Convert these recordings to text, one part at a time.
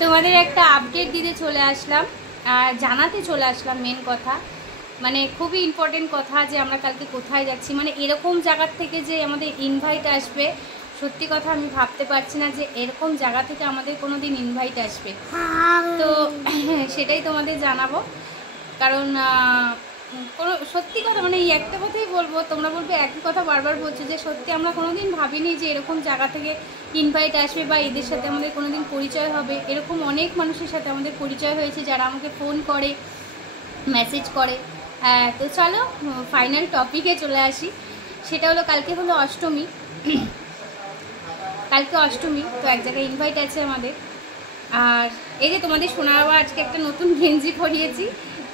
তোমাদের একটা আপডেট দিতে চলে আসলাম আর জানাতে চলে আসলাম। মেন কথা মানে খুবই ইম্পর্টেন্ট কথা যে আমরা কালকে কোথায় যাচ্ছি। মানে এরকম জায়গার থেকে যে আমাদের ইনভাইট আসবে, সত্যি কথা আমি ভাবতে পারছি না যে এরকম জায়গা থেকে আমাদের কোনো দিন ইনভাইট আসবে। তো সেটাই তোমাদের জানাবো, কারণ কোনো সত্যি কথা মানে এই একটা কথাই বলবো, তোমরা বলবে একই কথা বারবার বলছো, যে সত্যি আমরা কোনোদিন ভাবিনি যে এরকম জায়গা থেকে ইনভাইট আসবে বা এদের সাথে আমাদের কোনোদিন পরিচয় হবে। এরকম অনেক মানুষের সাথে আমাদের পরিচয় হয়েছে যারা আমাকে ফোন করে, মেসেজ করে। তো চলো ফাইনাল টপিকে চলে আসি। সেটা হলো কালকে হলো অষ্টমী। কালকে অষ্টমী, তো এক জায়গায় ইনভাইট আছে আমাদের। আর এই যে তোমাদের শোনাবো, আজকে একটা নতুন গেঞ্জি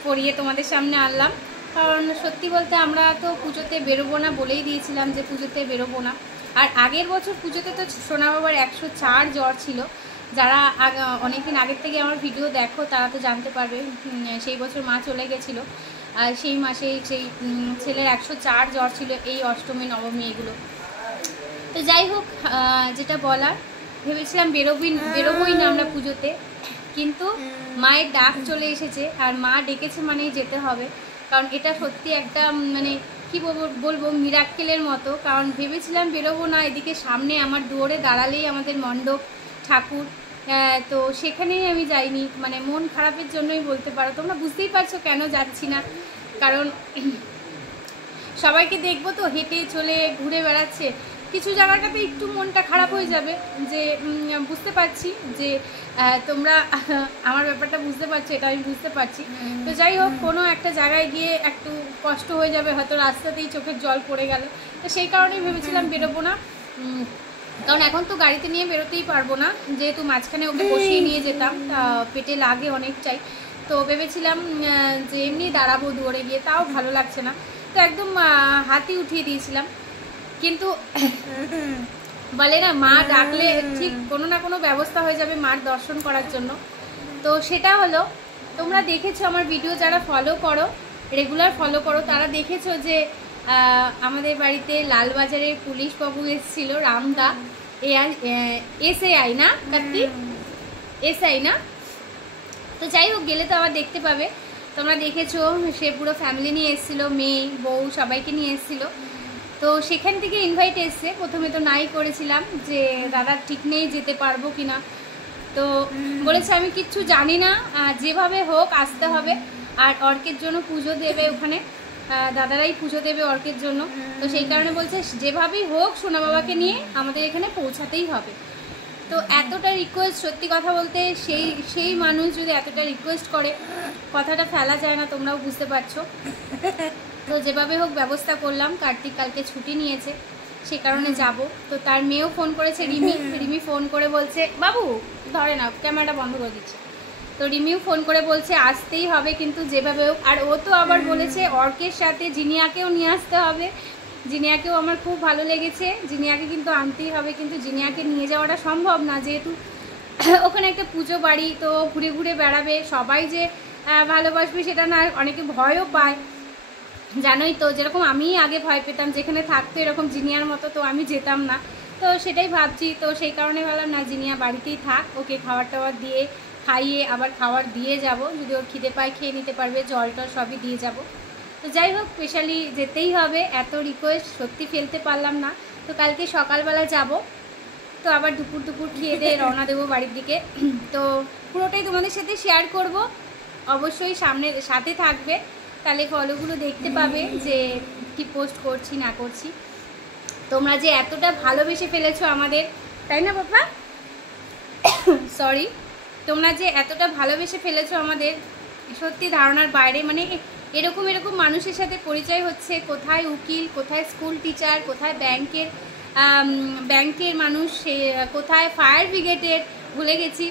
পরিয়ে তোমাদের সামনে আনলাম। কারণ সত্যি বলতে আমরা তো পুজোতে বেরোবো না বলেই দিয়েছিলাম যে পুজোতে বেরোবো না। আর আগের বছর পুজোতে তো সোনা বাবার 104 জ্বর ছিল। যারা অনেকদিন আগের থেকে আমার ভিডিও দেখো তারা তো জানতে পারবে, সেই বছর মা চলে গেছিলো। আর সেই মাসেই সেই ছেলের 104 জ্বর ছিল, এই অষ্টমী নবমী এগুলো। তো যাই হোক, যেটা বলার, ভেবেছিলাম বেরোবোই না আমরা পুজোতে, কিন্তু মায়ের ডাক চলে এসেছে আর মা ডেকেছে মানেই যেতে হবে। কারণ এটা সত্যি একটা মানে কি বলবো মিরাক্কেলের মতো। কারণ ভেবেছিলাম বেরোবো না, এদিকে সামনে আমার দুয়ারে দাঁড়ালেই আমাদের মণ্ডপ ঠাকুর, তো সেখানেই আমি যাইনি। মানে মন খারাপের জন্যই বলতে পারো, তোমরা বুঝতেই পারছো কেন যাচ্ছি না। কারণ সবাইকে দেখবো তো হেঁটে চলে ঘুরে বেড়াচ্ছে, কিছু জায়গাটাতে একটু মনটা খারাপ হয়ে যাবে। যে বুঝতে পারছি যে তোমরা আমার ব্যাপারটা বুঝতে পারছো, এটা আমি বুঝতে পারছি। তো যাই হোক, কোনো একটা জায়গায় গিয়ে একটু কষ্ট হয়ে যাবে, হয়তো রাস্তাতেই চোখের জল পড়ে গেল। তো সেই কারণেই ভেবেছিলাম বেরোবো না। কারণ এখন তো গাড়িতে নিয়ে বেরোতেই পারবো না, যেহেতু মাঝখানে ওকে বসিয়ে নিয়ে যেতাম, পেটে লাগে অনেকটাই। তো ভেবেছিলাম যে এমনি দাঁড়াবো দুয়ারে গিয়ে, তাও ভালো লাগছে না। তো একদম হাতি উঠিয়ে দিয়েছিলাম। কিন্তু বলে না, মা ডাকলে ঠিক কোনো না কোনো ব্যবস্থা হয়ে যাবে মার দর্শন করার জন্য। তো সেটা হলো, তোমরা দেখেছো আমার ভিডিও, যারা ফলো করো, রেগুলার ফলো করো, তারা দেখেছো যে আমাদের বাড়িতে লালবাজারের পুলিশ বাবু এসেছিল, রামদা, এসআই না কার্তি, এসআই না। তো যাই হোক, গেলে তো আবার দেখতে পাবে। তোমরা দেখেছো সে পুরো ফ্যামিলি নিয়ে এসেছিলো, মেয়ে বউ সবাইকে নিয়ে এসেছিলো। তো সেখান থেকে ইনভাইট এসছে। প্রথমে তো নাই করেছিলাম যে দাদা ঠিক নেই যেতে পারবো কিনা। তো বলেছে আমি কিচ্ছু জানি না, যেভাবে হোক আসতে হবে। আর অর্কের জন্য পুজো দেবে ওখানে, দাদারাই পুজো দেবে অর্কের জন্য। তো সেই কারণে বলছে যেভাবেই হোক সোনা বাবাকে নিয়ে আমাদের এখানে পৌঁছাতেই হবে। তো এতটা রিকোয়েস্ট, সত্যি কথা বলতে সেই মানুষ যদি এতটা রিকোয়েস্ট করে, কথাটা ফেলা যায় না, তোমরাও বুঝতে পারছো। তো যেভাবে হোক ব্যবস্থা করলাম। কার্তিক কালকে ছুটি নিয়েছে, সে কারণে যাব। তো তার মেয়েও ফোন করেছে, রিমি ফোন করে বলছে, বাবু ধরে না, ক্যামেরাটা বন্ধ করে দিচ্ছে। তো রিমিও ফোন করে বলছে আসতেই হবে কিন্তু যেভাবে হোক। আর ও তো আবার বলেছে অর্কের সাথে জিনিয়াকেও নিয়ে আসতে হবে। জিনিয়াকেও আমার খুব ভালো লেগেছে, জিনিয়াকে কিন্তু আনতেই হবে। কিন্তু জিনিয়াকে নিয়ে যাওয়াটা সম্ভব না, যেহেতু ওখানে একটা পুজো বাড়ি, তো ঘুরে ঘুরে বেড়াবে। সবাই যে ভালোবাসবে সেটা না, অনেকে ভয়ও পায়, জানোই তো। যেরকম আমি আগে ভয় পেতাম, যেখানে থাকতো এরকম জিনিয়ার মতো, তো আমি যেতাম না। তো সেটাই ভাবছি। তো সেই কারণে ভাবলাম না, জিনিয়া বাড়িতেই থাক, ওকে খাবার টাবার দিয়ে খাইয়ে আবার খাবার দিয়ে যাব। যদি ওর খিদে পায় খেয়ে নিতে পারবে, জল টল সবই দিয়ে যাব। তো যাই হোক, স্পেশালি যেতেই হবে, এত রিকোয়েস্ট সত্যি ফেলতে পারলাম না। তো কালকে সকালবেলা যাব, তো আবার দুপুর খেয়ে দিয়ে রওনা দেবো বাড়ির দিকে। তো পুরোটাই তোমাদের সাথে শেয়ার করব, অবশ্যই সাথে থাকবে, তাহলে ফলোগুলো দেখতে পাবে যে কি পোস্ট করছি না করছি। তোমরা যে এতটা ভালোবেসে ফেলেছো আমাদের, তাই না বাবা, সরি, তোমরা যে এতটা ভালোবেসে ফেলেছো আমাদের, সত্যি ধারণার বাইরে। মানে এরকম মানুষের সাথে পরিচয় হচ্ছে, কোথায় উকিল, কোথায় স্কুল টিচার, কোথায় ব্যাংকের মানুষ, কোথায় ফায়ার ব্রিগেডের, ভুলে গেছি,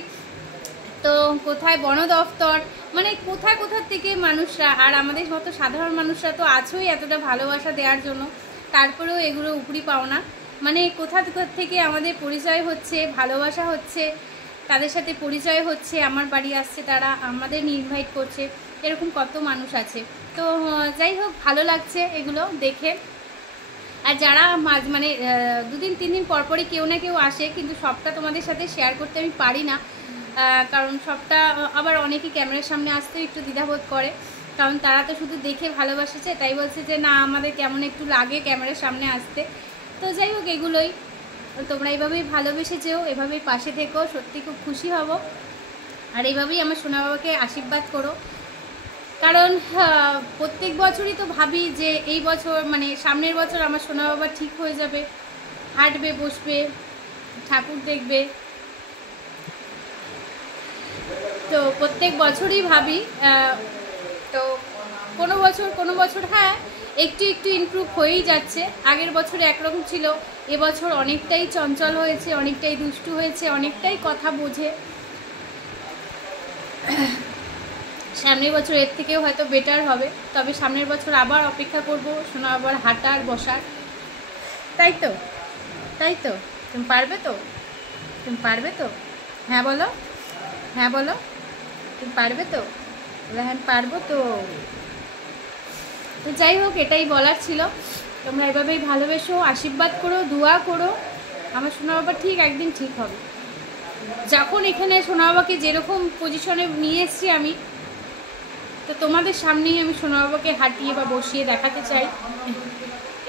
তো কোথায় বন দফতর, মানে কোথা থেকে মানুষরা। আর আমাদের মতো সাধারণ মানুষরা তো আছোই এতটা ভালোবাসা দেওয়ার জন্য, তারপরেও এগুলো উপরি পাওনা। মানে কোথা থেকে আমাদের পরিচয় হচ্ছে, ভালোবাসা হচ্ছে, তাদের সাথে পরিচয় হচ্ছে, আমার বাড়ি আসছে, তারা আমাদের ইনভাইট করছে। এরকম কত মানুষ আছে। তো যাই হোক, ভালো লাগছে এগুলো দেখে। আর যারা মানে 2 দিন 3 দিন পরপরই কেউ না কেউ আসে, কিন্তু সবটা তোমাদের সাথে শেয়ার করতে আমি পারি না। কারণ সবটা আবার অনেকেই ক্যামেরার সামনে আসতেও একটু দ্বিধাবোধ করে, কারণ তারা তো শুধু দেখে ভালোবাসেছে, তাই বলছে যে না আমাদের কেমন একটু লাগে ক্যামেরার সামনে আসতে। তো যাই হোক, এগুলোই তোমরা এইভাবেই ভালোবেসে যেও, এভাবেই পাশে থেকো, সত্যি খুব খুশি হব। আর এইভাবেই আমার সোনা বাবাকে আশীর্বাদ করো, কারণ প্রত্যেক বছরই তো ভাবি যে এই বছর মানে সামনের বছর আমার সোনা বাবা ঠিক হয়ে যাবে, হাঁটবে, বসবে, ঠাকুর দেখবে। তো প্রত্যেক বছরই ভাবি, তো কোনো বছর হ্যাঁ একটু একটু ইমপ্রুভ হয়েই যাচ্ছে। আগের বছর একরকম ছিল, এবছর অনেকটাই চঞ্চল হয়েছে, অনেকটাই দুষ্টু হয়েছে, অনেকটাই কথা বোঝে। সামনের বছর এর থেকেও হয়তো বেটার হবে, তবে সামনের বছর আবার অপেক্ষা করব সোনা আবার হাঁটার বসার। তাই তো, তাই তো, তুমি পারবে তো, তুমি পারবে তো? হ্যাঁ বলো, হ্যাঁ বলো, তুমি পারবে তো? হ্যাঁ পারবো তো। তো যাই হোক, এটাই বলার ছিল। তোমরা এভাবেই ভালোবেসো, আশীর্বাদ করো, দোয়া করো, আমার সোনা বাবা ঠিক একদিন ঠিক হবে। যখন এখানে সোনা বাবাকে যেরকম পজিশনে নিয়ে এসেছি আমি, তো তোমাদের সামনেই আমি সোনা বাবাকে হাঁটিয়ে বা বসিয়ে দেখাতে চাই।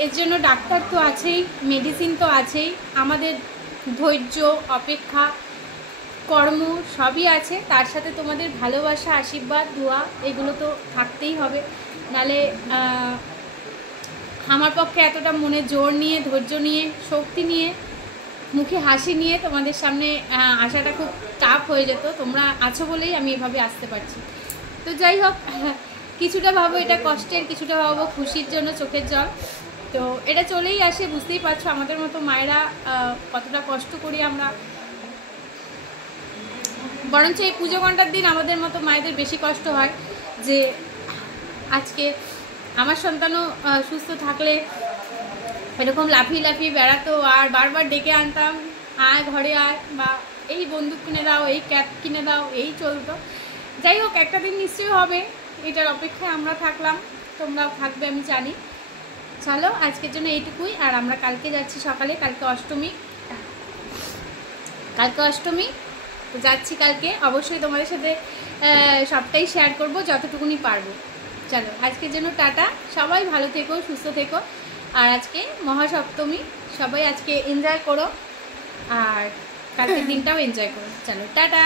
এর জন্য ডাক্তার তো আছেই, মেডিসিন তো আছেই, আমাদের ধৈর্য, অপেক্ষা, কর্ম সবই আছে, তার সাথে তোমাদের ভালোবাসা, আশীর্বাদ, দোয়া এগুলো তো থাকতেই হবে। নালে আমার পক্ষে এতটা মনে জোর নিয়ে, ধৈর্য নিয়ে, শক্তি নিয়ে, মুখে হাসি নিয়ে তোমাদের সামনে আসাটা খুব টাফ হয়ে যেত। তোমরা আছো বলেই আমি এভাবে আসতে পারছি। তো যাই হোক, কিছুটা ভাবো এটা কষ্টের, কিছুটা ভাবো খুশির জন্য চোখের জল। তো এটা চলেই আসে, বুঝতেই পারছো আমাদের মতো মায়েরা কতটা কষ্ট করি আমরা। বরঞ্চ এই পুজো ঘণ্টার দিন আমাদের মতো মায়েদের বেশি কষ্ট হয়, যে আজকে আমার সন্তানও সুস্থ থাকলে এরকম লাফিয়ে লাফিয়ে বেড়াতো, আর বারবার ডেকে আনতাম, আয় ঘরে আয়, বা এই বন্দুক কিনে দাও, এই ক্যাপ কিনে দাও, এই চলতো। যাই হোক, একটা দিন নিশ্চয়ই হবে, এটার অপেক্ষায় আমরা থাকলাম, তোমরাও থাকবে আমি জানি। চলো আজকের জন্য এইটুকুই। আর আমরা কালকে যাচ্ছি সকালে, কালকে অষ্টমী, তো যাচ্ছি কালকে। অবশ্যই তোমাদের সাথে সবটাই শেয়ার করব যতটুকুনি পারবো। চলো আজকের জন্য টাটা, সবাই ভালো থেকো, সুস্থ থেকো। আর আজকে মহাসপ্তমী, সবাই আজকে এনজয় করো, আর কালকের দিনটাও এনজয় করো। চলো টাটা।